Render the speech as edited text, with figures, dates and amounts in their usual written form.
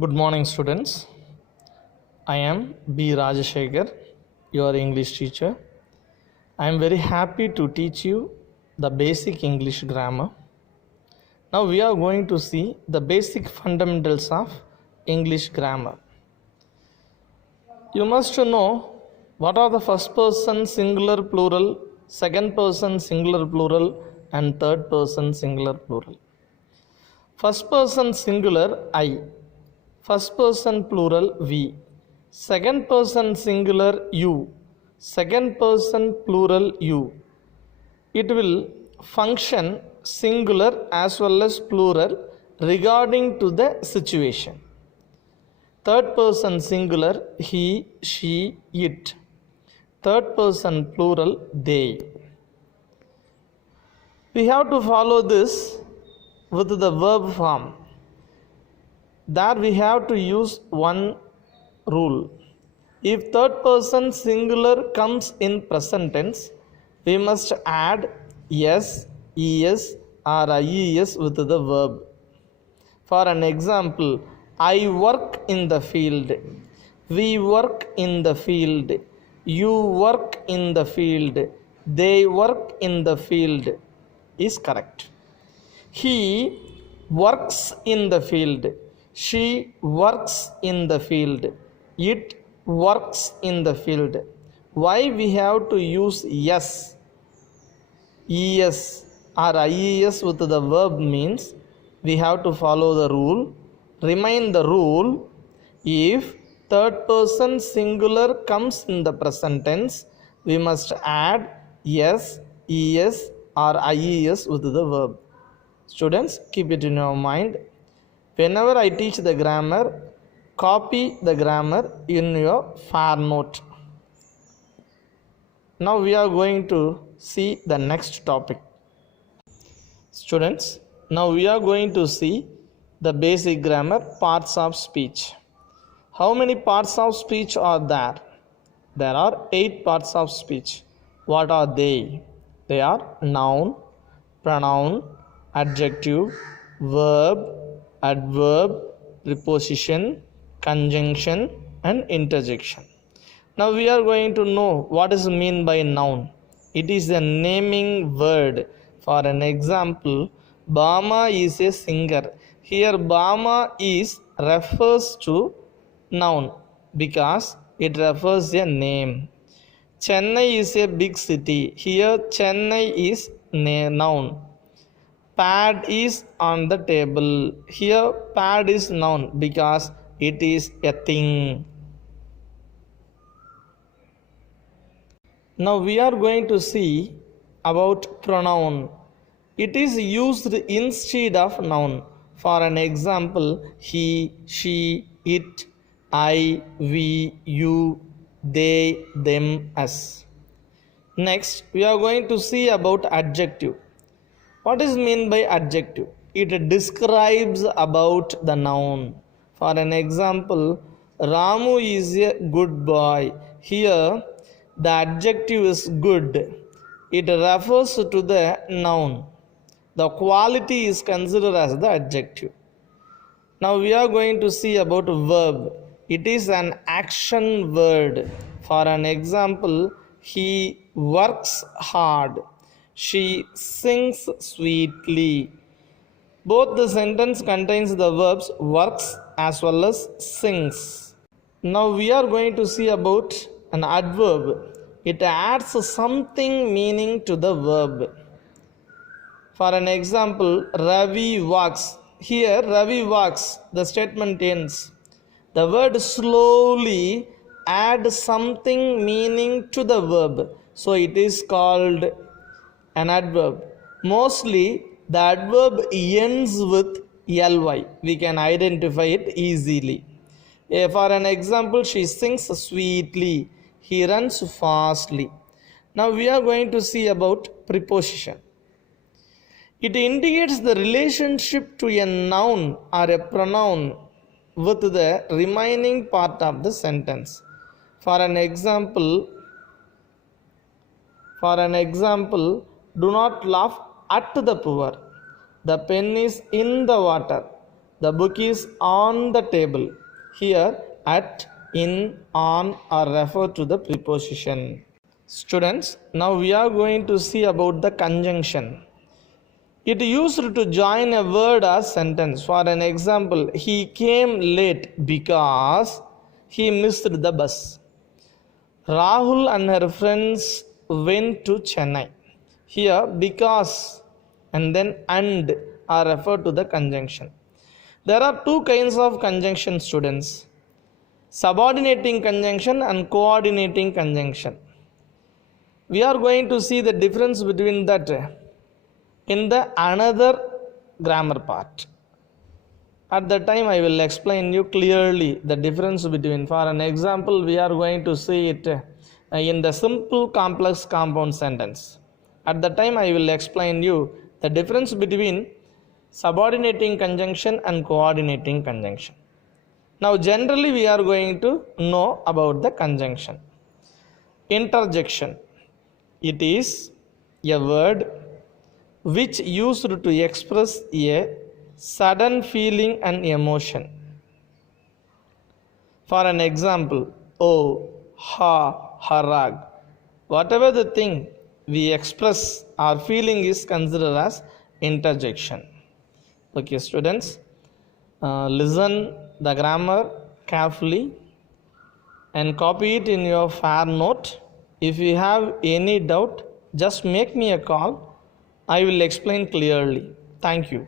Good morning, students. I am B. Rajashekhar, your English teacher. I am very happy to teach you the basic English grammar. Now we are going to see the basic fundamentals of English grammar. You must know what are the first person singular plural, second person singular plural, and third person singular plural. First person singular I, first person plural we, second person singular you, second person plural you. It will function singular as well as plural regarding to the situation. Third person singular he, she, it. Third person plural they. We have to follow this with the verb form. There we have to use one rule. If third person singular comes in present tense, we must add s, es or ies with the verb. For an example, I work in the field, we work in the field, you work in the field, they work in the field is correct. He works in the field, she works in the field, it works in the field. Why we have to use yes, es or ies with the verb means we have to follow the rule. Remind the rule. If third person singular comes in the present tense, we must add yes, es or ies with the verb. Students, keep it in your mind. Whenever I teach the grammar, copy the grammar in your far note. Now we are going to see the next topic. Students, now we are going to see the basic grammar, parts of speech. How many parts of speech are there? There are 8 parts of speech. What are they? They are noun, pronoun, adjective, verb, adverb, preposition, conjunction, and interjection. Now we are going to know what is meant by noun. It is a naming word. For an example, Bama is a singer. Here Bama is refers to noun because it refers a name. Chennai is a big city. Here Chennai is noun. Pad is on the table. Here pad is noun because it is a thing. Now we are going to see about pronoun. It is used instead of noun. For an example, he, she, it, I, we, you, they, them, us. Next, we are going to see about adjective. What is meant by adjective? It describes about the noun. For an example, Ramu is a good boy. Here, the adjective is good. It refers to the noun. The quality is considered as the adjective. Now we are going to see about verb. It is an action word. For an example, he works hard. She sings sweetly. Both the sentence contains the verbs works as well as sings. Now we are going to see about an adverb. It adds something meaning to the verb. For an example, Ravi walks. Here Ravi walks, the statement ends. The word slowly adds something meaning to the verb. So it is called an adverb. Mostly the adverb ends with ly. We can identify it easily. For an example, she sings sweetly. He runs fastly. Now we are going to see about preposition. It indicates the relationship to a noun or a pronoun with the remaining part of the sentence. For an example, do not laugh at the poor. The pen is in the water. The book is on the table. Here, at, in, on are referred to the preposition. Students, now we are going to see about the conjunction. It used to join a word or sentence. For an example, he came late because he missed the bus. Rahul and her friends went to Chennai. Here, because and then and are referred to the conjunction. There are two kinds of conjunction, students: subordinating conjunction and coordinating conjunction. We are going to see the difference between that in the another grammar part. At that time I will explain you clearly the difference between. For an example, we are going to see it in the simple complex compound sentence. At that time I will explain you the difference between subordinating conjunction and coordinating conjunction. Now generally we are going to know about the conjunction. Interjection. It is a word which used to express a sudden feeling and emotion. For an example, oh, ha, harag. Whatever the thing we express, our feeling is considered as interjection. Okay, students, listen the grammar carefully and copy it in your fair note. If you have any doubt, just make me a call. I will explain clearly. Thank you.